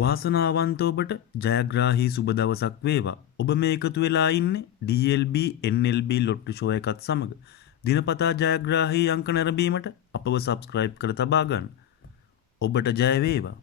වාසනාවන්ත ඔබට ජයග්‍රාහී සුබ දවසක් වේවා. ඔබ මේ එකතු වෙලා ඉන්නේ DLB NLB ලොට්ටු ෂෝ එකත් සමග. දිනපතා ජයග්‍රාහී අංක නැරඹීමට අපව සබ්ස්ක්‍රයිබ් කර තබා ගන්න. ඔබට ජය වේවා.